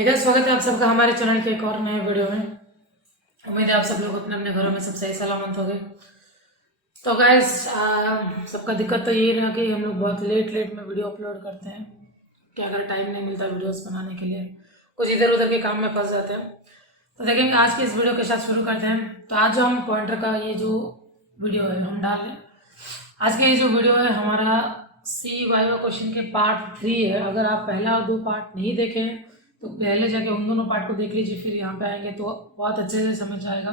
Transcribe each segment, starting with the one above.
स्वागत है आप सबका हमारे चैनल के एक और नए वीडियो में। उम्मीद है आप सब लोग अपने अपने घरों में सब सही सलामत हो गए। तो गाइस सबका दिक्कत तो यही रहा कि हम लोग बहुत लेट में वीडियो अपलोड करते हैं कि अगर टाइम नहीं मिलता वीडियोस बनाने के लिए, कुछ इधर उधर के काम में फंस जाते हैं। तो देखेंगे आज के इस वीडियो के साथ शुरू करते हैं। तो आज जो हम पॉइंटर का ये जो वीडियो है हम डाल रहे हैं। आज का ये जो वीडियो है हमारा सी वाइवा क्वेश्चन के पार्ट 3 है। अगर आप पहला और 2 पार्ट नहीं देखे हैं तो पहले जाके उन दोनों पार्ट को देख लीजिए, फिर यहाँ पे आएंगे तो बहुत अच्छे से समझ आएगा।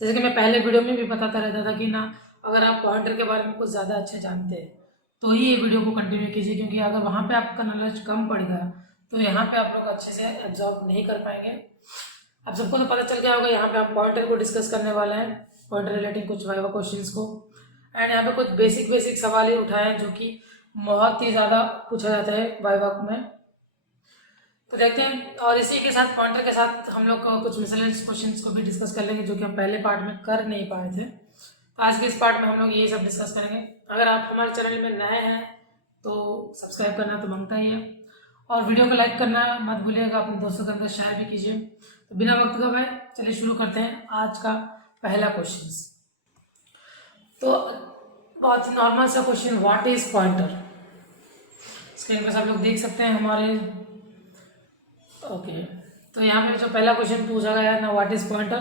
जैसे कि मैं पहले वीडियो में भी बताता रहता था कि ना अगर आप पॉइंटर के बारे में कुछ ज़्यादा अच्छे जानते हैं तो ही ये वीडियो को कंटिन्यू कीजिए, क्योंकि अगर वहाँ पे आपका नॉलेज कम पड़ गया तो यहाँ पे आप लोग अच्छे से एब्जॉर्व नहीं कर पाएंगे। आप सबको तो पता चल गया होगा, यहाँ पे आप पॉइंटर को डिस्कस करने वाले हैं, पॉइंटर रिलेटिंग कुछ वाइवा क्वेश्चंस को। एंड यहाँ पे कुछ बेसिक सवाल ही उठाए हैं जो कि बहुत ही ज़्यादा पूछा जाता है वाइवा में। तो देखते हैं, और इसी के साथ पॉइंटर के साथ हम लोग कुछ मिसलेनियस क्वेश्चंस को भी डिस्कस कर लेंगे जो कि हम पहले पार्ट में कर नहीं पाए थे। तो आज के इस पार्ट में हम लोग ये सब डिस्कस करेंगे। अगर आप हमारे चैनल में नए हैं तो सब्सक्राइब करना तो बनता ही है, और वीडियो को लाइक करना मत भूलिएगा, अपने दोस्तों के अंदर शेयर भी कीजिए। तो बिना वक्त गवाए चलिए शुरू करते हैं आज का पहला क्वेश्चन। तो बहुत ही नॉर्मल सा question, what is pointer. Screen पर सब लोग देख सकते हैं हमारे। ओके तो यहाँ पे जो पहला क्वेश्चन पूछा गया है ना, व्हाट इज पॉइंटर।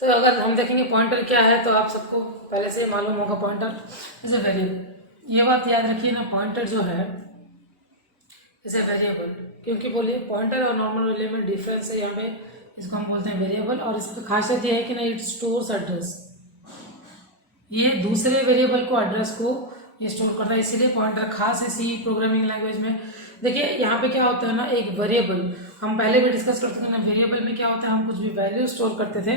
तो अगर हम देखेंगे पॉइंटर क्या है तो आप सबको पहले से ही मालूम होगा, पॉइंटर इज ए वेरिएबल। ये बात याद रखिए ना, पॉइंटर जो है इज ए वेरिएबल। क्योंकि बोलिए पॉइंटर और नॉर्मल वेरिएबल में डिफरेंस है, यहाँ पे इसको हम बोलते हैं वेरिएबल। और इसकी खासियत ये है कि ना इट स्टोर्स एड्रेस, ये दूसरे वेरिएबल को एड्रेस को ये स्टोर करता है, इसीलिए पॉइंटर खास है सी प्रोग्रामिंग लैंग्वेज में। देखिए यहाँ पे क्या होता है ना, एक वेरिएबल हम पहले भी डिस्कस करते थे ना, वेरिएबल में क्या होता है हम कुछ भी वैल्यू स्टोर करते थे,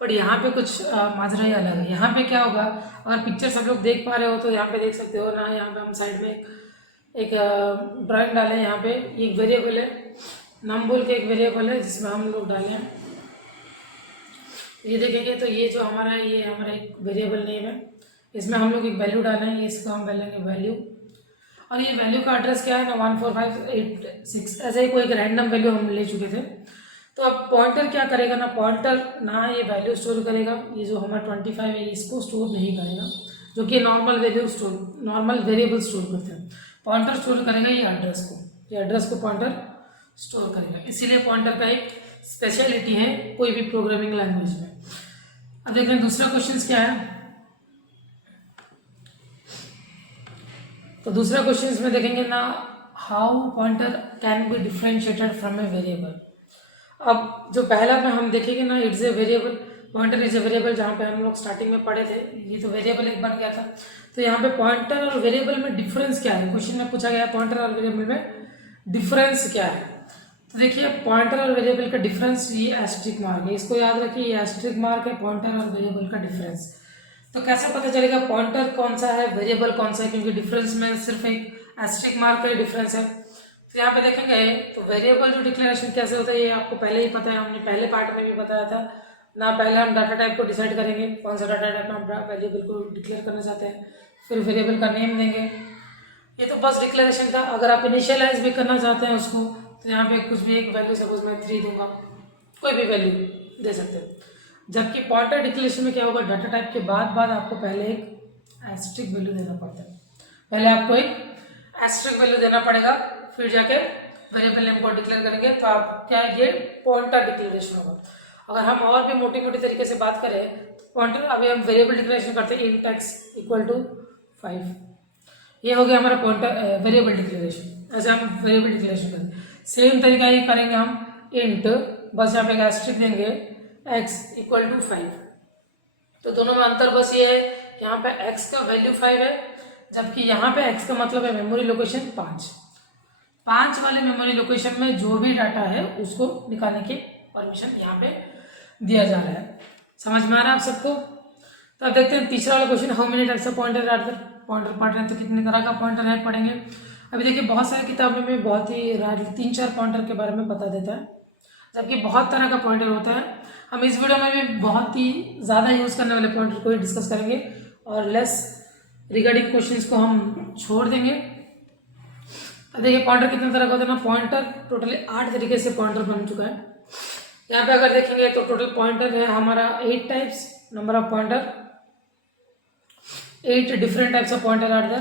बट यहाँ पे कुछ माजरा ही अलग है। यहाँ पे क्या होगा, अगर पिक्चर सब लोग देख पा रहे हो तो यहाँ पे देख सकते हो ना, यहाँ पे हम साइड में एक ड्राइंग डाले हैं। यहाँ पे एक वेरिएबल है, नाम बोल के एक वेरिएबल है जिसमें हम लोग डाले हैं। ये देखेंगे तो ये जो हमारा है ये हमारा एक वेरिएबल नेम है, इसमें हम लोग एक वैल्यू डाले हैं, इसको हम डालेंगे वैल्यू। और ये वैल्यू का एड्रेस क्या है ना, 14586, ऐसे ही कोई एक रैंडम वैल्यू हम ले चुके थे। तो अब पॉइंटर क्या करेगा ना, पॉइंटर ना ये वैल्यू स्टोर करेगा, ये जो हमारा 25 है इसको स्टोर नहीं करेगा, जो कि नॉर्मल वेरिएबल स्टोर करते हैं। पॉइंटर स्टोर करेगा ये एड्रेस को, ये एड्रेस को पॉइंटर स्टोर करेगा। इसीलिए पॉइंटर का एक स्पेशलिटी है कोई भी प्रोग्रामिंग लैंग्वेज में। अब देखते हैं दूसरा क्वेश्चन क्या है। तो दूसरा क्वेश्चन में देखेंगे ना, how pointer can be differentiated from a variable. अब जो पहला में हम देखेंगे ना, it's a variable, pointer is a variable, जहाँ पे हम लोग स्टार्टिंग में पढ़े थे, ये तो वेरिएबल एक बन गया था। तो यहाँ पे पॉइंटर और वेरिएबल में डिफरेंस क्या है, क्वेश्चन में पूछा गया पॉइंटर और वेरिएबल में डिफरेंस क्या है। तो देखिए पॉइंटर और वेरिएबल का डिफरेंस ये एस्ट्रिक मार्क है, इसको याद रखिए, ये एस्ट्रिक मार्क है पॉइंटर और वेरिएबल का डिफरेंस। तो कैसे पता चलेगा पॉइंटर कौन सा है वेरिएबल कौन सा है, क्योंकि डिफरेंस में सिर्फ एक एस्ट्रिक मार्क का डिफरेंस है। तो यहाँ पे देखेंगे तो वेरिएबल जो डिक्लेरेशन कैसे होता है ये आपको पहले ही पता है, हमने पहले पार्ट में भी बताया था ना। पहले हम डाटा टाइप को डिसाइड करेंगे, कौन सा डाटा टाइप में हम वेरिएबल को डिक्लेयर करना चाहते हैं, फिर वेरिएबल का नेम देंगे। ये तो बस डिक्लेरेशन था। अगर आप इनिशियलाइज भी करना चाहते हैं उसको तो यहाँ पे कुछ भी एक वैल्यू, सपोज मैं 3 दूंगा, कोई भी वैल्यू दे सकते हैं। जबकि पॉइंटर डिक्लेरेशन में क्या होगा, डाटा टाइप के बाद आपको पहले एक एस्ट्रिक वैल्यू देना पड़ता है, पहले आपको एक एस्ट्रिक वैल्यू देना पड़ेगा, फिर जाके वेरिएबल नेम को डिक्लेयर करेंगे। तो आप क्या ये पॉइंटर डिक्लेरेशन होगा। अगर हम और भी मोटी तरीके से बात करें तो पॉइंटर, अभी हम वेरिएबल डिक्लेरेशन करते हैं इंट x इक्वल टू 5, ये हो गया हमारा पॉइंटर वेरिएबल डिक्लेरेशन। ऐसे हम वेरिएबल डिक्लेरेशन करेंगे, सेम तरीका ये करेंगे हम इंट, बस यहाँ पे एक एस्ट्रिक देंगे x इक्वल टू 5। तो दोनों में अंतर बस ये है, यहाँ पे x का वैल्यू 5 है, जबकि यहाँ पे x का मतलब है मेमोरी लोकेशन 5 वाले मेमोरी लोकेशन में जो भी डाटा है उसको निकालने की परमिशन यहाँ पे दिया जा रहा है। समझ में आ रहा है आप सबको। तो अब देखते हैं तीसरा वाला question, how many types of pointer are there. Pointer पढ़ रहे हैं तो कितने तरह का पॉइंटर है पढ़ेंगे। अभी देखिए बहुत सारी किताबों में बहुत ही 3-4 पॉइंटर के बारे में बता देता है, जबकि बहुत तरह का पॉइंटर होता है। हम इस वीडियो में भी बहुत ही ज़्यादा यूज़ करने वाले पॉइंटर को ही डिस्कस करेंगे, और लेस रिगार्डिंग क्वेश्चंस को हम छोड़ देंगे। अब देखिए पॉइंटर कितने तरह का होता है ना, पॉइंटर टोटली 8 तरीके से पॉइंटर बन चुका है। यहाँ पे अगर देखेंगे तो टोटल पॉइंटर है हमारा 8 types, number of pointer 8 different types of pointer are there.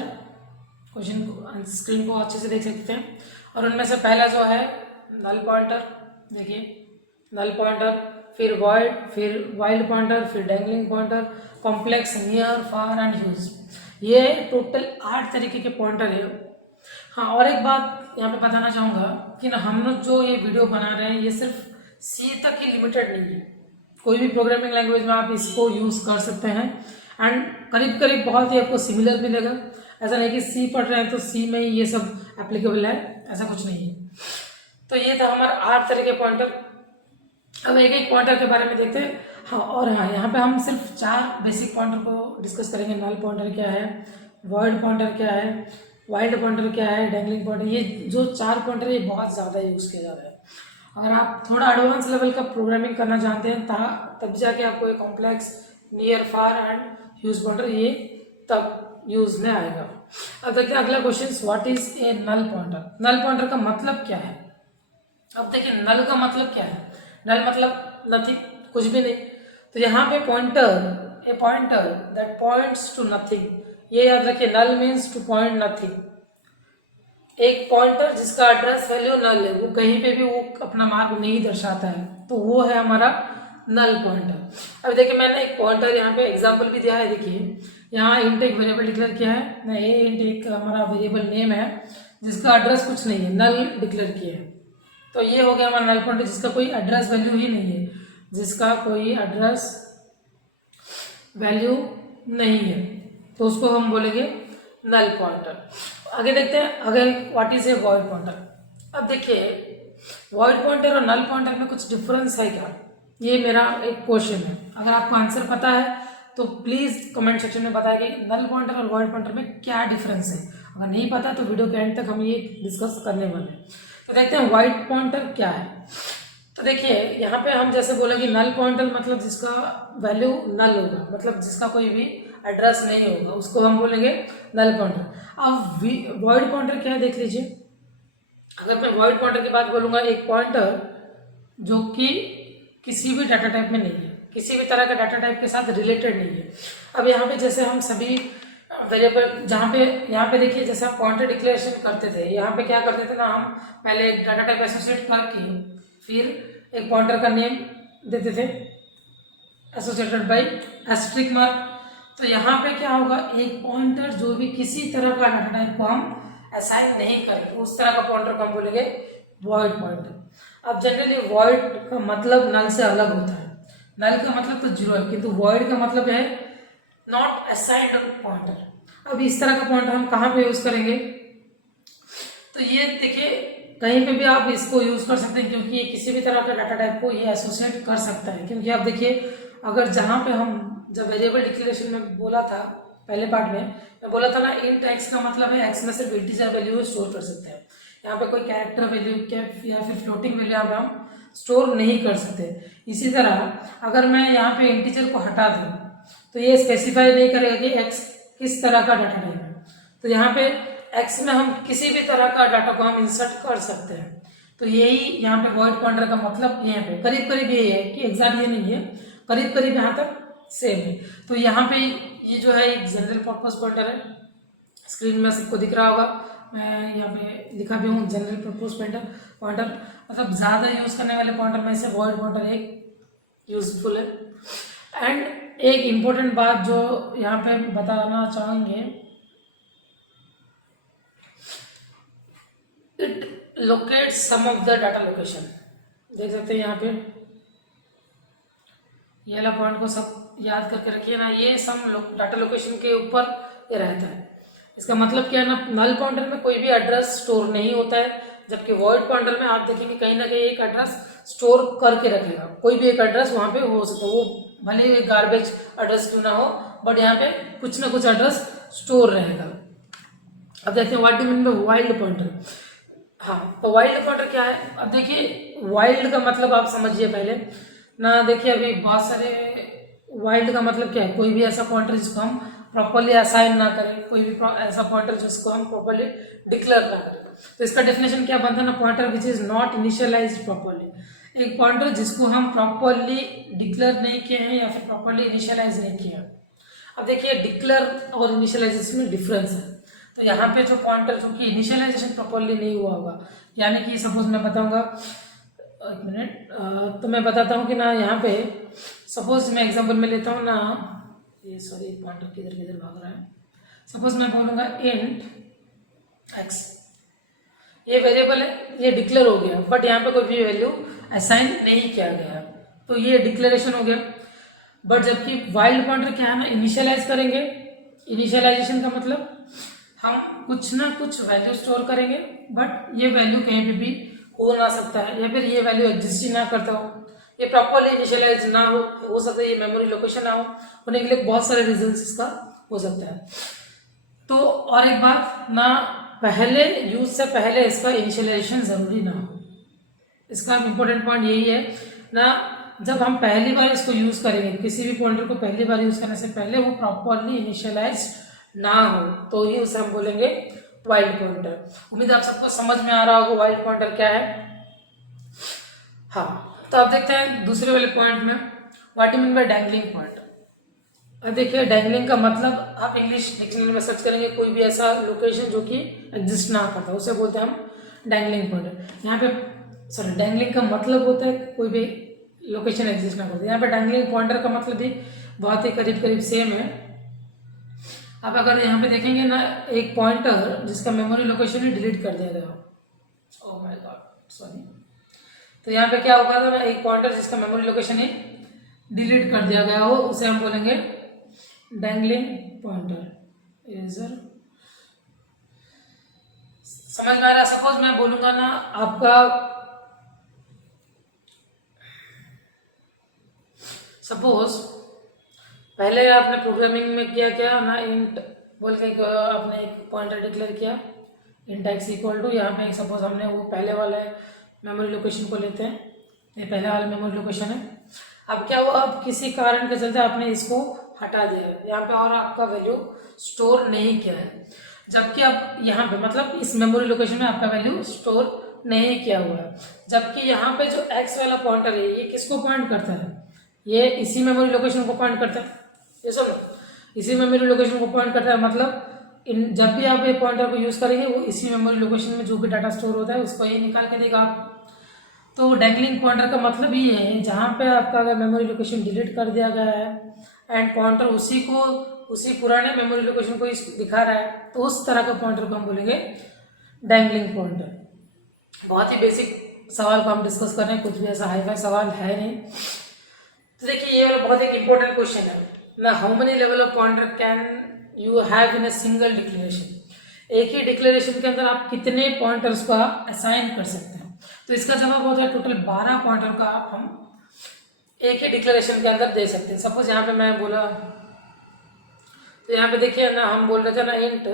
Question को स्क्रीन को अच्छे से देख सकते हैं। और उनमें से पहला जो है नल पॉइंटर, देखिए नल पॉइंटर, फिर वॉइड, फिर वाइल्ड पॉइंटर, फिर dangling pointer, complex, near, far and huge. ये टोटल 8 तरीके के पॉइंटर है। हाँ, और एक बात यहाँ पे बताना चाहूँगा कि ना हम लोग जो ये वीडियो बना रहे हैं ये सिर्फ सी तक ही लिमिटेड नहीं है, कोई भी प्रोग्रामिंग लैंग्वेज में आप इसको यूज़ कर सकते हैं एंड करीब करीब बहुत ही आपको सिमिलर मिलेगा। ऐसा नहीं कि सी पढ़ रहे हैं तो सी में ही ये सब एप्लीकेबल है, ऐसा कुछ नहीं है। तो ये था हमारा 8 तरह के पॉइंटर। अब एक एक पॉइंटर के बारे में देखते हैं। हाँ, और हाँ यहाँ पे हम सिर्फ 4 बेसिक पॉइंटर को डिस्कस करेंगे। नल पॉइंटर क्या है, वॉइड पॉइंटर क्या है, वाइल्ड पॉइंटर क्या है, डैंगलिंग पॉइंटर। ये जो 4 पॉइंटर ये बहुत ज़्यादा यूज़ किया जा रहा है। अगर आप थोड़ा एडवांस लेवल का प्रोग्रामिंग करना जानते हैं तब जाके आपको ये complex, near, far and huge pointer ये तब यूज में आएगा। अब देखते हैं अगला question, what is a null pointer. Null pointer का मतलब क्या है। अब देखिए नल का मतलब क्या है। नल मतलब नथिंग, कुछ भी नहीं। तो यहाँ पे pointer, a pointer that points to nothing, ये याद रखिए, null means to point nothing. एक पॉइंटर जिसका एड्रेस वैल्यू नल है, वो कहीं पे भी वो अपना मार्ग नहीं दर्शाता है, तो वो है हमारा नल पॉइंटर। अब देखिए मैंने एक पॉइंटर यहाँ पे एग्जांपल भी दिया है। देखिए यहाँ इंट एक वेरिएबल डिक्लेयर किया है, नहीं इंट एक हमारा वेरिएबल नेम है जिसका एड्रेस कुछ नहीं है, नल डिक्लेयर किया है। तो ये हो गया हमारा नल पॉइंटर जिसका कोई एड्रेस वैल्यू ही नहीं है, जिसका कोई एड्रेस वैल्यू नहीं है, तो उसको हम बोलेंगे नल पॉइंटर। आगे देखते हैं अगर what is A void pointer. अब देखिए वॉइड पॉइंटर और नल पॉइंटर में कुछ डिफरेंस है क्या, ये मेरा एक क्वेश्चन है। अगर आपको आंसर पता है तो प्लीज कमेंट सेक्शन में बताएं कि नल पॉइंटर और वॉइड पॉइंटर में क्या डिफरेंस है। अगर नहीं पता तो वीडियो के एंड तक हम ये डिस्कस करने वाले हैं। तो देखते हैं वॉइड पॉइंटर क्या है। तो देखिए यहाँ पे हम जैसे बोले कि नल पॉइंटर मतलब जिसका वैल्यू नल होगा, मतलब जिसका कोई भी एड्रेस नहीं होगा, उसको हम बोलेंगे नल पॉइंटर। अब वॉइड पॉइंटर क्या है देख लीजिए। अगर मैं वॉइड पॉइंटर की बात बोलूँगा, एक पॉइंटर जो कि किसी भी डाटा टाइप में नहीं है, किसी भी तरह का डाटा टाइप के साथ रिलेटेड नहीं है। अब यहाँ पे जैसे हम सभी वेरिएबल यहाँ पे देखिए जैसे हम पॉइंटर डिक्लेरेशन करते थे, यहाँ पे क्या करते थे ना, हम पहले एक डाटा टाइप एसोसिएट करके फिर एक पॉइंटर का नेम देते थे एसोसिएटेड बाय एस्ट्रिक मार्क। तो यहाँ पे क्या होगा, एक पॉइंटर जो भी किसी तरह का डाटा टाइप को हम असाइन नहीं करें, उस तरह का पॉइंटर को हम बोलेंगे वॉइड पॉइंटर। अब जनरली वॉइड का मतलब नल से अलग होता है। नल का मतलब तो जीरो है, किंतु वॉइड का मतलब है नॉट असाइन्ड पॉइंटर। अब इस तरह का पॉइंटर हम कहाँ पे यूज करेंगे, तो ये देखिए कहीं पे भी आप इसको यूज कर सकते हैं, क्योंकि ये किसी भी तरह का डाटा टाइप को ये एसोसिएट कर सकता है। क्योंकि आप देखिए अगर जहाँ पे हम जब वेरिएबल डिक्लेरेशन में बोला था, पहले पार्ट में मैं बोला था ना, इंट एक्स का मतलब है एक्स में सिर्फ इंटीजर वैल्यू स्टोर कर सकते हैं। यहाँ पे कोई कैरेक्टर वैल्यू या फिर फ्लोटिंग वैल्यू यहाँ पे हम स्टोर नहीं कर सकते। इसी तरह अगर मैं यहाँ पे इंटीजर को हटा दूँ तो ये स्पेसिफाई नहीं करेगा कि एक्स किस तरह का डाटा टाइप है। तो यहाँ पे एक्स में हम किसी भी तरह का डाटा को हम इंसर्ट कर सकते हैं। तो यही यहाँ पे वॉइड पॉइंटर का मतलब यहाँ पे करीब करीब यही है कि एग्जैक्ट ये नहीं है, करीब करीब यहाँ तक सेम है। तो यहाँ पे ये जो है एक जनरल पर्पस पॉइंटर है, स्क्रीन में सबको दिख रहा होगा, मैं यहाँ पे लिखा भी हूँ जनरल पर्पस पॉइंटर मतलब ज़्यादा यूज़ करने वाले पॉइंटर में से वॉइड पॉइंटर एक यूजफुल है। एंड एक इम्पोर्टेंट बात जो यहाँ पे बताना चाहेंगे, it locates some of the data location. देख सकते हैं यहाँ पे ये वाला पॉइंट को सब याद करके रखिए ना, ये सम डाटा लोकेशन के ऊपर ये रहता है। इसका मतलब क्या है ना, नल पॉइंटर में कोई भी एड्रेस स्टोर नहीं होता है, जबकि वॉइड पॉइंटर में आप देखेंगे कहीं ना कहीं एक एड्रेस स्टोर करके रखेगा। कोई भी एक एड्रेस वहाँ पे हो सकता है, वो भले ही गार्बेज एड्रेस क्यों ना हो, बट यहाँ पे कुछ ना कुछ एड्रेस स्टोर रहेगा। अब देखते हैं what do mean by wild pointer. हाँ, तो वाइल्ड पॉइंटर क्या है। अब देखिए वाइल्ड का मतलब आप समझिए पहले ना। देखिए अभी बहुत सारे वाइल्ड का मतलब क्या है, कोई भी ऐसा पॉइंटर जिसको हम प्रॉपरली असाइन ना करें, कोई भी ऐसा पॉइंटर जिसको हम प्रॉपरली डिक्लेयर ना करें। तो इसका डेफिनेशन क्या बनता है ना, pointer which is not initialised properly. एक पॉइंटर जिसको हम प्रॉपरली डिक्लेयर नहीं किए हैं या फिर प्रॉपरली इनिशियलाइज नहीं किया। अब देखिए डिक्लेयर और इनिशियलाइजेशन में डिफरेंस है। तो यहाँ पे जो पॉइंटर जो कि इनिशियलाइजेशन प्रॉपरली नहीं हुआ होगा, यानी कि सपोज मैं बताऊंगा, एक मिनट, तो मैं बताता हूँ कि ना यहाँ पे सपोज मैं एग्जांपल में लेता हूँ ना, ये सॉरी पॉइंटर किधर किधर भाग रहा है। सपोज मैं बोलूँगा इंट एक्स, ये वेरिएबल है, ये डिक्लेयर हो गया, बट यहाँ पे कोई भी वैल्यू असाइन नहीं किया गया, तो ये डिक्लेरेशन हो गया। बट जबकि वाइल्ड पॉइंटर क्या है ना, इनिशियलाइज करेंगे। इनिशियलाइजेशन का मतलब हम कुछ ना कुछ वैल्यू स्टोर करेंगे, बट ये वैल्यू कहीं पे भी हो ना सकता है, या फिर ये वैल्यू एग्जिस्ट ही ना करता हो, ये प्रॉपरली इनिशियलाइज ना हो सकता है, ये मेमोरी लोकेशन ना होने के लिए बहुत सारे रीजंस इसका हो सकता है। तो और एक बात ना, पहले यूज से पहले इसका इनिशियलाइजेशन जरूरी ना हो। इसका इम्पोर्टेंट पॉइंट यही है ना, जब हम पहली बार इसको यूज करेंगे, किसी भी पॉइंटर को पहली बार यूज करने से पहले वो प्रॉपरली इनिशियलाइज ना हो, तो ही उसे हम बोलेंगे वाइल्ड पॉइंटर। उम्मीद आप सबको समझ में आ रहा होगा वाइल्ड पॉइंटर क्या है। हाँ, तो अब देखते हैं दूसरे वाले पॉइंट में, what you mean by dangling pointer. अब देखिए डैंगलिंग का मतलब आप इंग्लिश डिक्शनरी में सर्च करेंगे, कोई भी ऐसा लोकेशन जो कि एग्जिस्ट ना करता, उसे बोलते हैं हम डैंगलिंग पॉइंटर। यहाँ पे सॉरी, डैंगलिंग का मतलब होता है कोई भी लोकेशन एग्जिस्ट ना करता। यहाँ पे डैंगलिंग पॉइंटर का मतलब भी बहुत ही करीब करीब सेम है। अब अगर यहाँ पे देखेंगे ना, एक पॉइंटर जिसका मेमोरी लोकेशन ही डिलीट कर दिया गया, ओह माय गॉड सॉरी, तो यहाँ पे क्या होगा ना, एक पॉइंटर जिसका मेमोरी लोकेशन ही डिलीट कर दिया गया हो, उसे हम बोलेंगे डैंगलिंग पॉइंटर। इरेजर समझ में आ रहा है? सपोज मैं बोलूंगा ना आपका, सपोज पहले आपने प्रोग्रामिंग में किया क्या ना, इंट बोल के आपने एक पॉइंटर डिक्लेयर किया, इंट एक्स इक्वल टू, यहाँ पे सपोज हमने वो पहले वाले मेमोरी लोकेशन को लेते हैं, ये पहले वाला मेमोरी लोकेशन है। अब क्या हुआ, अब किसी कारण के चलते आपने इसको हटा दिया है यहाँ पे और आपका वैल्यू स्टोर नहीं किया है, जबकि अब यहाँ पे मतलब इस मेमोरी लोकेशन में आपका वैल्यू स्टोर नहीं किया हुआ है। जबकि यहाँ पे जो एक्स वाला पॉइंटर है ये किसको पॉइंट करता है, ये इसी मेमोरी लोकेशन को पॉइंट करता है। ये सुनो, इसी मेमोरी लोकेशन को पॉइंट करता है, मतलब जब भी आप ये पॉइंटर को यूज करेंगे वो इसी मेमोरी लोकेशन में जो भी डाटा स्टोर होता है उसको ये निकाल के देगा। तो डैंगलिंग पॉइंटर का मतलब ये है, जहाँ पे आपका अगर मेमोरी लोकेशन डिलीट कर दिया गया है एंड पॉइंटर उसी पुराने मेमोरी लोकेशन को दिखा रहा है, तो उस तरह का पॉइंटर को हम बोलेंगे डैंगलिंग पॉइंटर। बहुत ही बेसिक सवाल को हम डिस्कस कर रहे हैं, कुछ भी ऐसा हाई फाई सवाल है नहीं। तो देखिए ये वाला बहुत एक इंपॉर्टेंट क्वेश्चन है ना, how many level of pointer can you have in a single declaration. एक ही डिक्लेरेशन के अंदर आप कितने पॉइंटर्स को आप असाइन कर सकते हैं, तो इसका जवाब होता है टोटल 12 पॉइंटर का आप हम एक ही डिक्लेरेशन के अंदर दे सकते हैं। सपोज यहाँ पे मैं बोला, तो यहाँ पे देखिए ना, हम बोल रहे थे ना इंट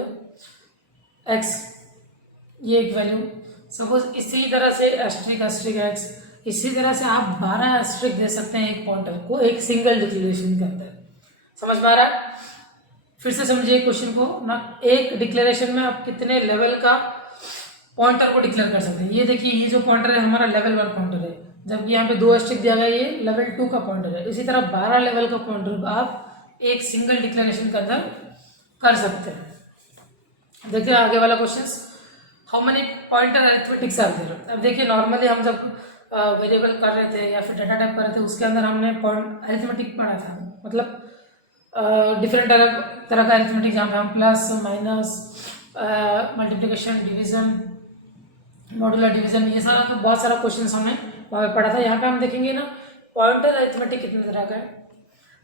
एक्स, ये एक वैल्यू, सपोज इसी तरह से एस्ट्रिक एक्स, इसी तरह से आप 12 एस्ट्रिक दे सकते हैं एक पॉइंटर को एक सिंगल डिक्लेरेशन के अंदर। समझ में आ रहा है? फिर से समझिए क्वेश्चन को ना, एक डिक्लेरेशन में आप कितने लेवल का पॉइंटर को डिक्लेयर कर सकते हैं। ये देखिए ये जो पॉइंटर है हमारा लेवल 1 पॉइंटर है, जबकि यहाँ पे 2 एस्ट्रिक दिया गया, ये लेवल 2 का पॉइंटर है। इसी तरह 12 लेवल का पॉइंटर आप एक सिंगल डिक्लेरेशन के अंदर कर सकते हैं। देखिए आगे वाला question, how many pointer arithmetics are there. अब देखिए नॉर्मली हम जब वेरिएबल कर रहे थे या फिर डाटा टाइप कर रहे थे, उसके अंदर हमने पॉइंट अरिथमेटिक पढ़ा था, मतलब डिफरेंट तरह का अरिथमेटिक, जहाँ पे हम plus minus multiplication division modular division, ये सारा तो बहुत सारा क्वेश्चन हमने पढ़ा था। यहाँ पे हम देखेंगे ना पॉइंटर अरिथमेटिक कितने तरह का है,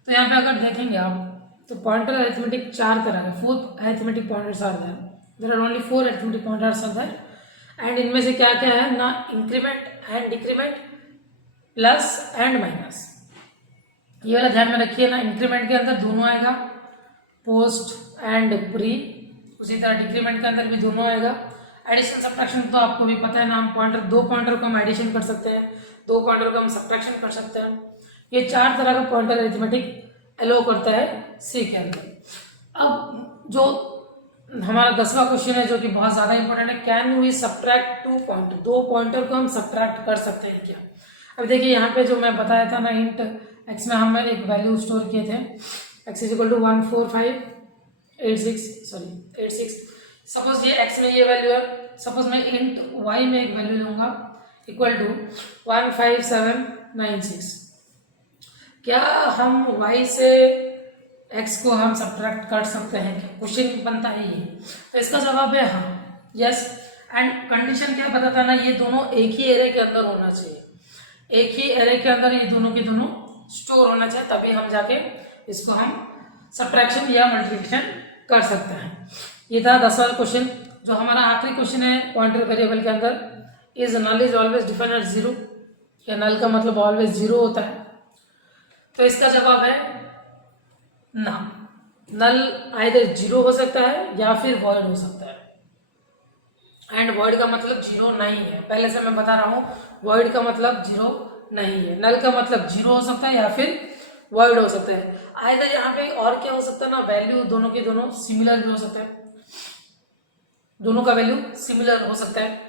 तो यहाँ पे अगर देखेंगे आप तो पॉइंटर अरिथमेटिक 4 तरह का, 4 arithmetic pointers are there, there are only 4 arithmetic pointers are there. And इनमें से क्या क्या है ना, increment and decrement, plus and minus. ये वाला ध्यान में रखिए ना, इंक्रीमेंट के अंदर दोनों आएगा, पोस्ट एंड प्री, उसी तरह डिक्रीमेंट के अंदर भी दोनों आएगा। एडिशन सब्ट्रैक्शन तो आपको भी पता है ना, हम पॉइंटर 2 पॉइंटर को हम एडिशन कर सकते हैं, 2 पॉइंटर को हम सब्ट्रैक्शन कर सकते हैं। ये 4 तरह का पॉइंटर अरिथमेटिक अलो करता है सी के अंदर। अब जो हमारा 10वां क्वेश्चन है जो कि बहुत ज़्यादा इंपॉर्टेंट है, can we subtract 2 pointer, 2 pointer को हम सब्ट्रैक्ट कर सकते हैं क्या। अब देखिए यहाँ पे जो मैं बताया था ना, इंट एक्स में हमने एक वैल्यू स्टोर किए थे, X is equal to 14586 suppose ये एक्स में ये वैल्यू है, सपोज मैं इंट वाई में एक वैल्यू लूँगा इक्वल टू 15796। क्या हम y से x को हम सब्ट्रैक्ट कर सकते हैं क्या, क्वेश्चन बनता है ये। तो इसका जवाब है हाँ, यस। एंड कंडीशन क्या बताता ना, ये दोनों एक ही एरे के अंदर होना चाहिए, एक ही एरे के अंदर ये दोनों के दोनों स्टोर होना चाहिए, तभी हम जाके इसको हम सब्ट्रैक्शन या मल्टीप्लिकेशन कर सकते हैं। ये था 10वां क्वेश्चन। जो हमारा आखिरी क्वेश्चन है पॉइंटर वेरिएबल के अंदर, is null is always defined at 0, या नल का मतलब ऑलवेज 0 होता है। तो इसका जवाब है ना, नल आइदर 0 हो सकता है या फिर वॉइड हो सकता है। एंड वॉइड का मतलब 0 नहीं है, पहले से मैं बता रहा हूँ, वॉइड का मतलब 0 नहीं है। नल का मतलब 0 हो सकता है या फिर वॉइड हो सकता है। आइदर यहाँ पे और क्या हो सकता है ना, वैल्यू दोनों के दोनों सिमिलर भी हो सकता है, दोनों का वैल्यू सिमिलर हो सकता है,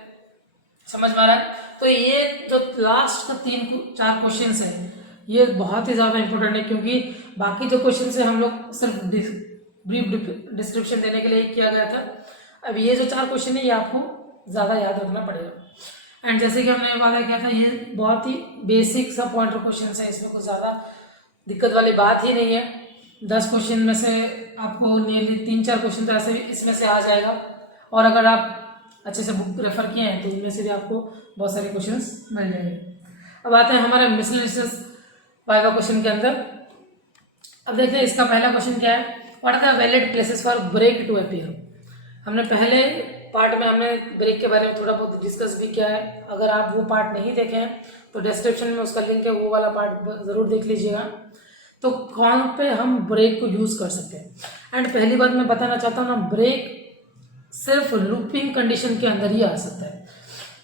समझ में आ रहा है। तो ये जो लास्ट का 3-4 क्वेश्चन है ये बहुत ही ज़्यादा इंपॉर्टेंट है, क्योंकि बाकी जो क्वेश्चन से हम लोग सिर्फ ब्रीफ डिस्क्रिप्शन देने के लिए किया गया था। अब ये जो 4 क्वेश्चन है ये आपको ज़्यादा याद रखना पड़ेगा। एंड जैसे कि हमने वादा किया था, ये बहुत ही बेसिक सा पॉइंटर क्वेश्चन है, इसमें कुछ ज़्यादा दिक्कत वाली बात ही नहीं है। 10 क्वेश्चन में से आपको नियरली 3-4 क्वेश्चन तो ऐसे इसमें से आ जाएगा, और अगर आप अच्छे से बुक रेफर किए हैं तो इनमें से भी आपको बहुत सारे क्वेश्चंस मिल जाएंगे। अब आते हैं हमारे मिसलेनियस वाइवा क्वेश्चन के अंदर। अब देखते हैं इसका पहला क्वेश्चन क्या है, what are the valid places for break to appear. हमने पहले पार्ट में हमने ब्रेक के बारे में थोड़ा बहुत डिस्कस भी किया है, अगर आप वो पार्ट नहीं देखे हैं तो डिस्क्रिप्शन में उसका लिंक है, वो वाला पार्ट ज़रूर देख लीजिएगा। तो कौन पे हम ब्रेक को यूज़ कर सकते हैं। एंड पहली बात मैं बताना चाहता हूँ ना, ब्रेक सिर्फ लूपिंग कंडीशन के अंदर ही आ सकता है,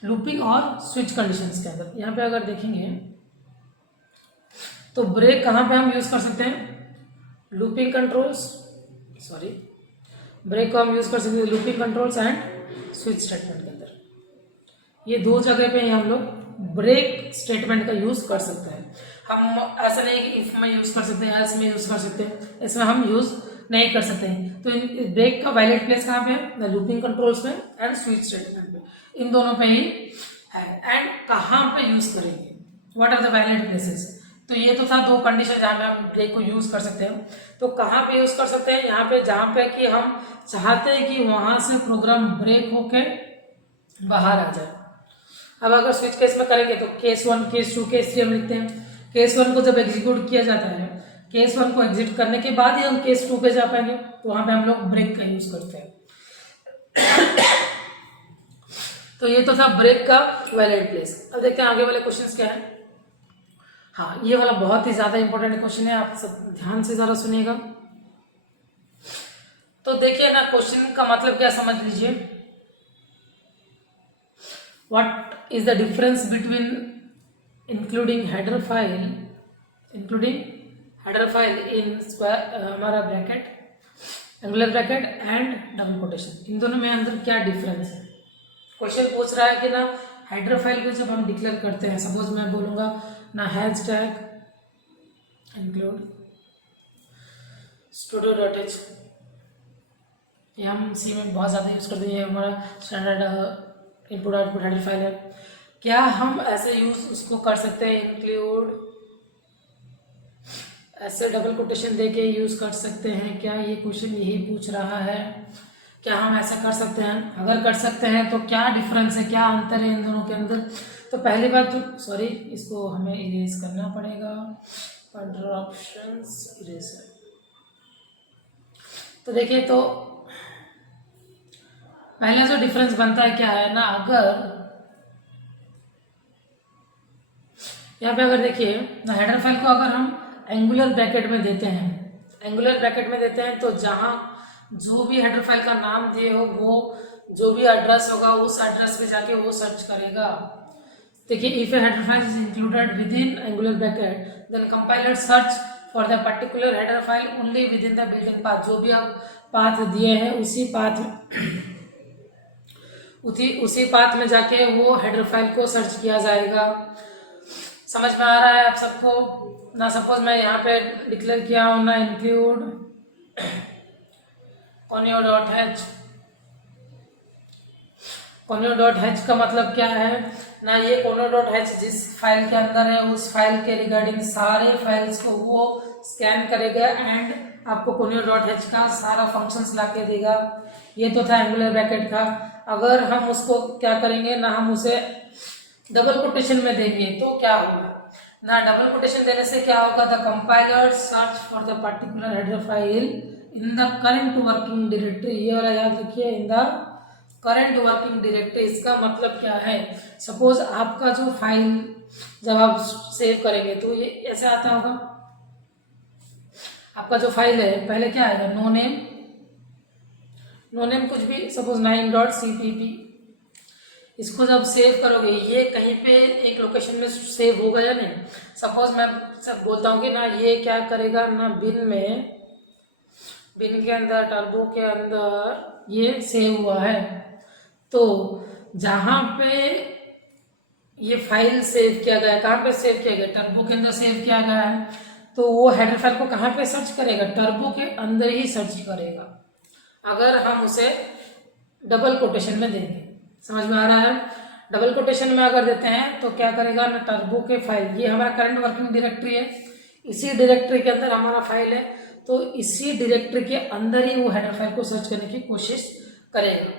लूपिंग और स्विच कंडीशंस के अंदर। यहाँ पे अगर देखेंगे तो ब्रेक कहाँ पे हम यूज़ कर सकते हैं, लूपिंग कंट्रोल्स, सॉरी ब्रेक को हम यूज़ कर सकते हैं looping controls and switch statement के अंदर। ये 2 जगह पे हम लोग ब्रेक स्टेटमेंट का यूज़ कर सकते हैं। हम ऐसा नहीं कि इफ में यूज़ कर सकते हैं, एल्स में यूज़ कर सकते हैं, इसमें हम यूज़ नहीं कर सकते हैं। तो इन ब्रेक का वैलिड प्लेस कहाँ पे है, लूपिंग कंट्रोल्स में एंड स्विच स्टेटमेंट में, इन दोनों पे ही है। एंड कहाँ पे यूज़ करेंगे, what are the valid places. तो ये तो था 2 कंडीशन जहाँ पे हम ब्रेक को यूज़ कर सकते हैं। तो कहाँ पे यूज़ कर सकते हैं, यहाँ पे जहाँ पे कि हम चाहते हैं कि वहाँ से प्रोग्राम ब्रेक होके बाहर आ जाए। अब अगर स्विच केस में करेंगे तो केस 1, केस 2, केस 3 हम लिखते हैं। केस 1 को जब एग्जीक्यूट किया जाता है, केस 1 को एग्जिट करने के बाद ही हम केस 2 पे जा पाएंगे, तो वहाँ पे हम लोग ब्रेक का यूज़ करते हैं। तो ये तो था ब्रेक का वैलिड प्लेस। अब देखते हैं आगे वाले क्वेश्चंस क्या है। हाँ, ये वाला बहुत ही ज़्यादा इंपॉर्टेंट क्वेश्चन है, आप सब ध्यान से ज़रा सुनिएगा। तो देखिए ना, क्वेश्चन का मतलब क्या समझ लीजिए, what is the difference between including header file in square हमारा bracket, angular bracket and double quotation, इन दोनों में अंदर क्या डिफरेंस है। क्वेश्चन पूछ रहा है कि ना हेडर फाइल को जब हम डिक्लेयर करते हैं, सपोज मैं बोलूँगा ना हैशटैग इंक्लूड studio.h, ये हम सी में बहुत ज़्यादा यूज़ करते हैं, हमारा standard input output header file है। क्या हम ऐसे यूज़ उसको कर सकते हैं, इंक्लूड ऐसे डबल कोटेशन देके यूज़ कर सकते हैं क्या, ये क्वेश्चन यही पूछ रहा है। क्या हम ऐसा कर सकते हैं, अगर कर सकते हैं तो क्या डिफरेंस है, क्या अंतर है इन दोनों के अंदर। तो पहली बात तो सॉरी, इसको हमें इरेज करना पड़ेगा, पॉइंटर ऑप्शंस इरेजर। तो देखिए, तो पहले जो डिफरेंस बनता है क्या है ना, अगर यहाँ पे अगर देखिए ना हेडर फाइल को अगर हम एंगुलर ब्रैकेट में देते हैं, तो जहाँ जो भी हेडर फाइल का नाम दिए हो, वो जो भी एड्रेस होगा उस एड्रेस पे जाके वो सर्च करेगा। देखिए, if a header file is included within angular bracket then compiler search for the particular header file only within the building path. जो भी आप पाथ दिए हैं उसी पाथ में जाके वो हेडर फाइल को सर्च किया जाएगा। समझ में आ रहा है आप सबको ना? सपोज मैं यहाँ पे डिक्लेयर किया हूँ ना इंक्लूड conio.h। conio.h का मतलब क्या है ना? ये conio.h जिस फाइल के अंदर है उस फाइल के रिगार्डिंग सारे फाइल्स को वो स्कैन करेगा एंड आपको conio.h का सारा फंक्शंस ला के देगा। ये तो था एंगुलर ब्रैकेट का। अगर हम उसको क्या करेंगे ना, हम उसे डबल कोटेशन में देंगे तो क्या होगा ना? डबल कोटेशन देने से क्या होगा? The compiler search for the particular header file in the current working directory. ये वाला याद रखिए, in the current working directory. इसका मतलब क्या है? सपोज आपका जो फाइल जब आप सेव करेंगे तो ये ऐसे आता होगा। आपका जो फाइल है पहले क्या आएगा? नो नेम कुछ भी, सपोज 9.cpp। इसको जब सेव करोगे ये कहीं पे एक लोकेशन में सेव होगा या नहीं? सपोज मैं सब बोलता हूँ कि ना ये क्या करेगा ना, बिन के अंदर, टर्बो के अंदर ये सेव हुआ है। तो जहाँ पे ये फाइल सेव किया गया है, कहाँ पे सेव किया गया? टर्बो के अंदर सेव किया गया है। तो वो हेडर फाइल को कहाँ पे सर्च करेगा? टर्बो के अंदर ही सर्च करेगा, अगर हम उसे डबल कोटेशन में देंगे। समझ में आ रहा है? डबल कोटेशन में अगर देते हैं तो क्या करेगा ना, टर्बो के फाइल, ये हमारा करंट वर्किंग डायरेक्टरी है, इसी डायरेक्टरी के अंदर हमारा फाइल है, तो इसी डायरेक्टरी के अंदर ही वो हेडर फाइल को सर्च करने की कोशिश करेगा,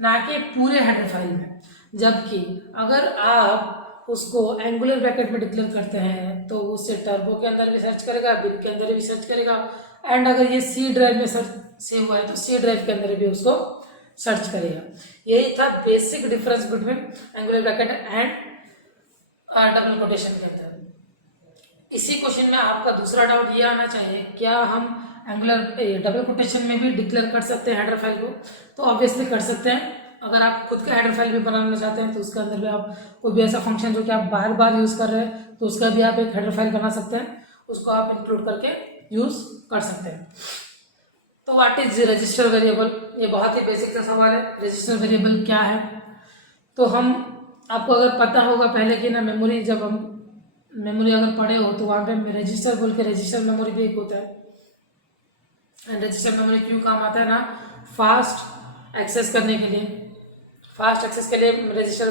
ना कि पूरे हेडर फाइल में। जबकि अगर आप उसको एंगुलर ब्रैकेट में डिक्लेयर करते हैं तो उससे टर्बो के अंदर भी सर्च करेगा, बिन के अंदर भी सर्च करेगा, एंड अगर ये सी ड्राइव में सेव हुआ है तो सी ड्राइव के अंदर भी उसको सर्च करेगा। यही था basic difference between angular bracket and double quotation के अंदर। इसी क्वेश्चन में आपका दूसरा डाउट ये आना चाहिए, क्या हम एंगुलर डबल कोटेशन में भी डिक्लेयर कर सकते हैं हेडर फाइल को? तो ऑब्वियसली कर सकते हैं। अगर आप खुद का हेडर फाइल भी बनाना चाहते हैं तो उसके अंदर भी आप कोई भी ऐसा फंक्शन जो कि आप बार बार यूज कर रहे हैं तो उसका भी आप एक हेडर फाइल बना सकते हैं, उसको आप इंक्लूड करके यूज कर सकते हैं। तो व्हाट इज रजिस्टर वेरिएबल? ये बहुत ही बेसिक सा सवाल है, रजिस्टर वेरिएबल क्या है? तो हम आपको अगर पता होगा पहले कि ना मेमोरी, जब हम मेमोरी अगर पढ़े हो तो वहाँ पे रजिस्टर बोल के रजिस्टर मेमोरी भी एक होता है। रजिस्टर मेमोरी क्यों काम आता है ना? फास्ट एक्सेस करने के लिए, फास्ट एक्सेस के लिए रजिस्टर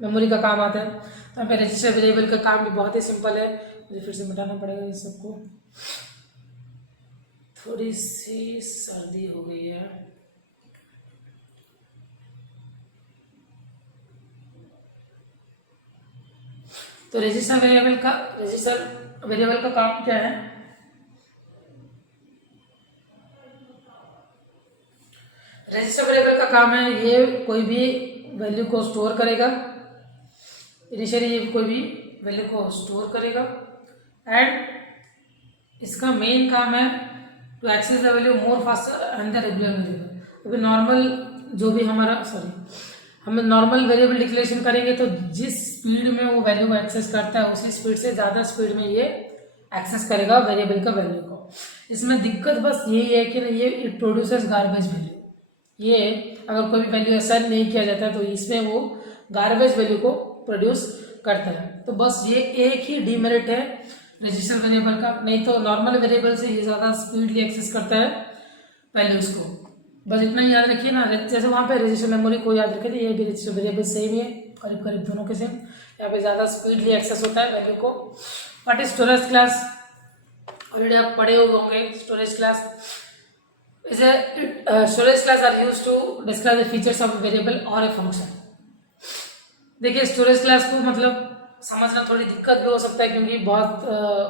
मेमोरी का काम आता है। तो यहाँ पे रजिस्टर वेरिएबल का काम भी बहुत ही सिंपल है। मुझे फिर से मिटाना पड़ेगा इस सबको, थोड़ी सी सर्दी हो गई है। तो रजिस्टर वेरिएबल का काम क्या है? रजिस्टर वेरिएबल का काम है ये कोई भी वैल्यू को स्टोर करेगा, इनिशियली ये कोई भी वैल्यू को स्टोर करेगा, एंड इसका मेन काम है to access the value more faster and the regular variable. अभी नॉर्मल जो भी हमारा हम नॉर्मल वेरिएबल डिक्लेरेशन करेंगे तो जिस स्पीड में वो वैल्यू को एक्सेस करता है उसी स्पीड से ज़्यादा स्पीड में ये एक्सेस करेगा वेरिएबल का वैल्यू को। इसमें दिक्कत बस यही है कि ये इट प्रोड्यूसेस गार्बेज वैल्यू। ये अगर कोई भी वैल्यू असाइन नहीं किया जाता तो इसमें वो गार्बेज वैल्यू को प्रोड्यूस करता है। तो बस ये एक ही डीमेरिट है रजिस्टर वेरिएबल का, नहीं तो नॉर्मल वेरिएबल से ये ज़्यादा स्पीडली एक्सेस करता है वैल्यूज़ को। बस इतना ही याद रखिए ना, जैसे वहाँ पे रजिस्टर मेमोरी को याद रखे थे, ये भी रजिस्टर वेरिएबल सेम ही है, करीब करीब दोनों के सेम। यहाँ पे ज़्यादा स्पीडली एक्सेस होता है वैल्यू को। What is storage class? Already आप पढ़े हुए होंगे। Storage class is a storage class are used to describe the features of a variable or a function। देखिए स्टोरेज क्लास को मतलब समझना थोड़ी दिक्कत भी हो सकता है क्योंकि बहुत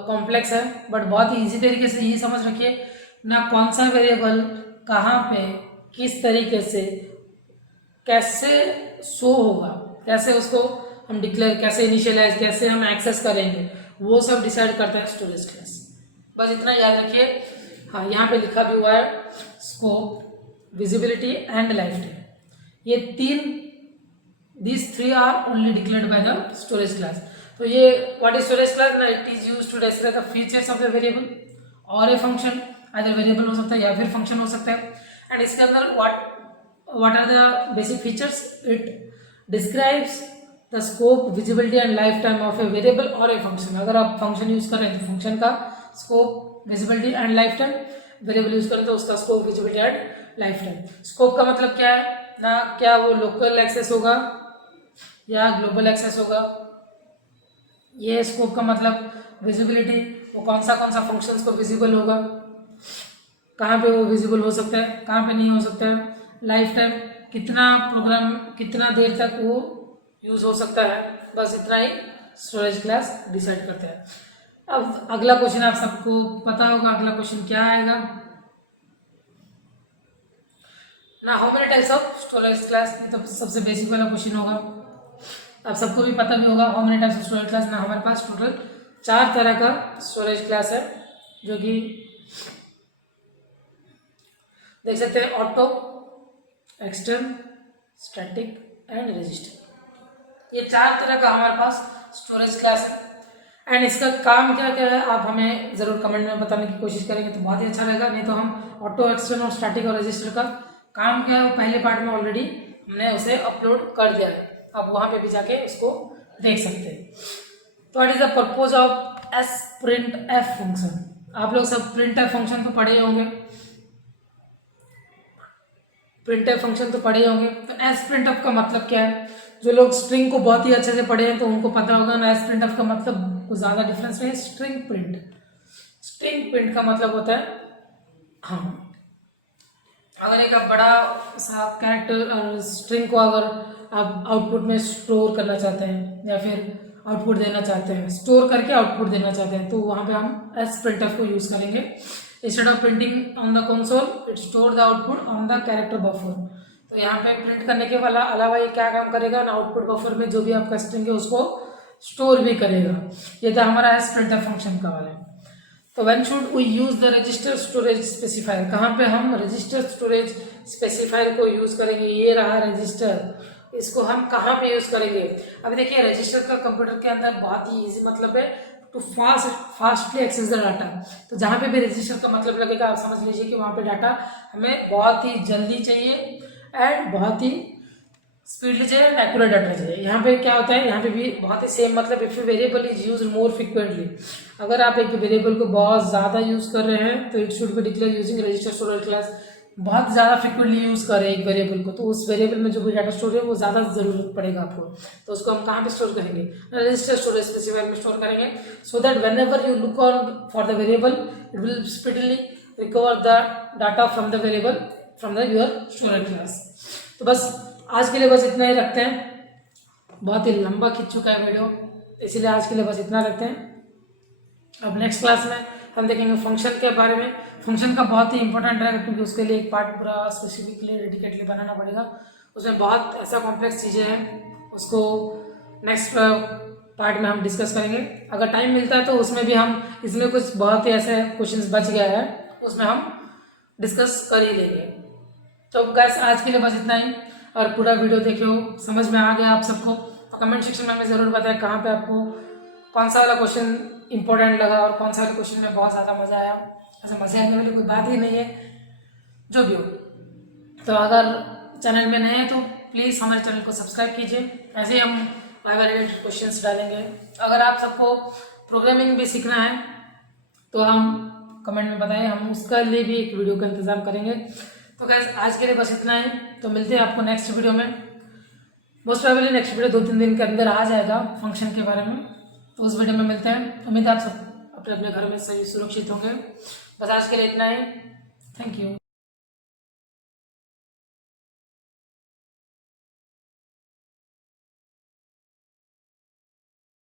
कॉम्प्लेक्स है, बट बहुत ही ईजी तरीके से यही समझ रखिए ना, कौन सा वेरिएबल कहाँ पे किस तरीके से कैसे शो होगा, कैसे उसको हम डिक्लेयर, कैसे इनिशियलाइज, कैसे हम एक्सेस करेंगे, वो सब डिसाइड करता है स्टोरेज क्लास। बस इतना याद रखिए। हाँ, यहाँ पे लिखा भी हुआ है scope, visibility and life time. ये तीन, these three are only declared by the storage class। तो ये व्हाट इज स्टोरेज क्लास ना, it is used to describe the features of the variable और ए फंक्शन, आइदर वेरिएबल हो सकता है या फिर फंक्शन हो सकता है। एंड इसके अंदर what are the basic features, it describes the scope, visibility and life time of a variable और ए फंक्शन। अगर आप फंक्शन यूज कर रहे हैं तो फंक्शन का scope, visibility and life time, variable use करें तो उसका scope, visibility and life time. Scope का मतलब क्या है ना, क्या वो लोकल एक्सेस होगा या ग्लोबल एक्सेस होगा। ये स्कोप का मतलब विजिबिलिटी, वो कौन सा फंक्शंस को विजिबल होगा, कहाँ पे वो विजिबल हो सकता है, कहाँ पे नहीं हो सकता है। लाइफ टाइम, कितना प्रोग्राम कितना देर तक वो यूज हो सकता है, बस इतना ही स्टोरेज क्लास डिसाइड करते हैं। अब अगला क्वेश्चन आप सबको पता होगा, अगला क्वेश्चन क्या आएगा ना, how many types of storage class. ये तो सबसे बेसिक वाला क्वेश्चन होगा, आप सबको भी पता भी होगा how many types of storage class. ना हमारे पास टोटल 4 तरह का स्टोरेज क्लास है, जो कि देख सकते हैं, auto, extern, static and register. ये 4 तरह का हमारे पास स्टोरेज क्लास है। एंड इसका काम क्या क्या है आप हमें ज़रूर कमेंट में बताने की कोशिश करेंगे तो बहुत ही अच्छा रहेगा। नहीं तो हम ऑटो, एक्सटर्न और स्टैटिक और रजिस्टर का काम क्या है वो पहले पार्ट में ऑलरेडी हमने उसे अपलोड कर दिया है, आप वहाँ पे भी जाके उसको देख सकते हैं। तो what is the purpose of S print F function. आप लोग सब प्रिंट एफ फंक्शन तो पढ़े होंगे, प्रिंट एफ फंक्शन तो पढ़े होंगे। तो एस प्रिंट एफ का मतलब क्या है, जो लोग स्ट्रिंग को बहुत ही अच्छे से पढ़े हैं तो उनको पता होगा ना, एस प्रिंट एफ का मतलब कुछ ज़्यादा डिफरेंस नहीं है। स्ट्रिंग प्रिंट का मतलब होता है, हाँ, अगर एक आप बड़ा सा कैरेक्टर स्ट्रिंग को अगर आप आउटपुट में स्टोर करना चाहते हैं या फिर आउटपुट देना चाहते हैं, स्टोर करके आउटपुट देना चाहते हैं, तो वहाँ पे हम एस प्रिंटफ को यूज़ करेंगे। Instead of printing on the console it store the output on the character buffer. तो यहाँ पे प्रिंट करने के वाला अलावा ये क्या काम करेगा ना, आउटपुट बफर में जो भी आपका स्ट्रिंग है उसको स्टोर भी करेगा। ये था हमारा एस प्रिंटफ फंक्शन का वाला। तो when should we use the register storage specifier, कहाँ पे हम रजिस्टर स्टोरेज स्पेसिफायर को यूज करेंगे। ये रहा रजिस्टर, इसको हम कहाँ पे यूज करेंगे। अब देखिए रजिस्टर का कंप्यूटर के अंदर बहुत ही इजी मतलब है to fastly access the data. तो जहाँ पे भी रजिस्टर का मतलब लगेगा आप समझ लीजिए कि वहाँ पे डाटा हमें बहुत ही जल्दी चाहिए एंड बहुत ही स्पीडली चाहिए एंड एक्यूरेट डाटा चाहिए। यहाँ पे क्या होता है, यहाँ पे भी बहुत ही सेम मतलब if variable is use more frequently, अगर आप एक वेरिएबल को बहुत ज़्यादा यूज़ कर रहे हैं तो it should be declare using register storage class. बहुत ज़्यादा फ्रिक्वेंटली यूज़ कर रहे हैं एक वेरिएबल को, तो उस वेरिएबल में जो भी डाटा स्टोर है वो ज़्यादा ज़रूरत पड़ेगा आपको, तो उसको हम कहाँ पे स्टोर करेंगे, रजिस्टर स्टोरेज स्पेसिफायर में स्टोर करेंगे। So that whenever you look on for the variable it will speedily recover the data from the variable from the your storage class. तो बस आज के लिए बस इतना ही रखते हैं, बहुत ही लंबा खिंच चुका है वीडियो, इसीलिए आज के लिए बस इतना रखते हैं। अब नेक्स्ट क्लास में हम देखेंगे फंक्शन के बारे में। फंक्शन का बहुत ही इंपॉर्टेंट है क्योंकि उसके लिए एक पार्ट पूरा स्पेसिफिकली डेडिकेटली बनाना पड़ेगा, उसमें बहुत ऐसा कॉम्प्लेक्स चीज़ें हैं, उसको नेक्स्ट पार्ट में हम डिस्कस करेंगे। अगर टाइम मिलता है तो उसमें भी हम, इसमें कुछ बहुत ही ऐसे क्वेश्चंस बच गया है उसमें हम डिस्कस कर ही लेंगे। तो गाइस आज के लिए बस इतना ही, और पूरा वीडियो देखे हो, समझ में आ गया आप सबको, तो कमेंट सेक्शन में हमें ज़रूर बताएं कहाँ पे आपको कौन सा वाला क्वेश्चन इंपॉर्टेंट लगा और कौन सा वाला क्वेश्चन में बहुत ज़्यादा मज़ा आया। ऐसे मज़े आने वाली कोई बात ही नहीं है, जो भी हो। तो अगर चैनल में नए हैं तो प्लीज़ हमारे चैनल को सब्सक्राइब कीजिए, ऐसे ही हम वाइवा रिलेटेड क्वेश्चंस डालेंगे। अगर आप सबको प्रोग्रामिंग भी सीखना है तो हम कमेंट में बताएं, हम उसका लिए भी एक वीडियो का इंतज़ाम करेंगे। तो गाइस आज के लिए बस इतना ही, तो मिलते हैं आपको नेक्स्ट वीडियो में। मोस्ट प्रोबेबली नेक्स्ट वीडियो 2-3 दिन के अंदर आ जाएगा फंक्शन के बारे में, तो उस वीडियो में मिलते हैं। उम्मीद है आप सब अपने अपने घर में सही सुरक्षित होंगे। बस आज के लिए इतना ही, थैंक यू।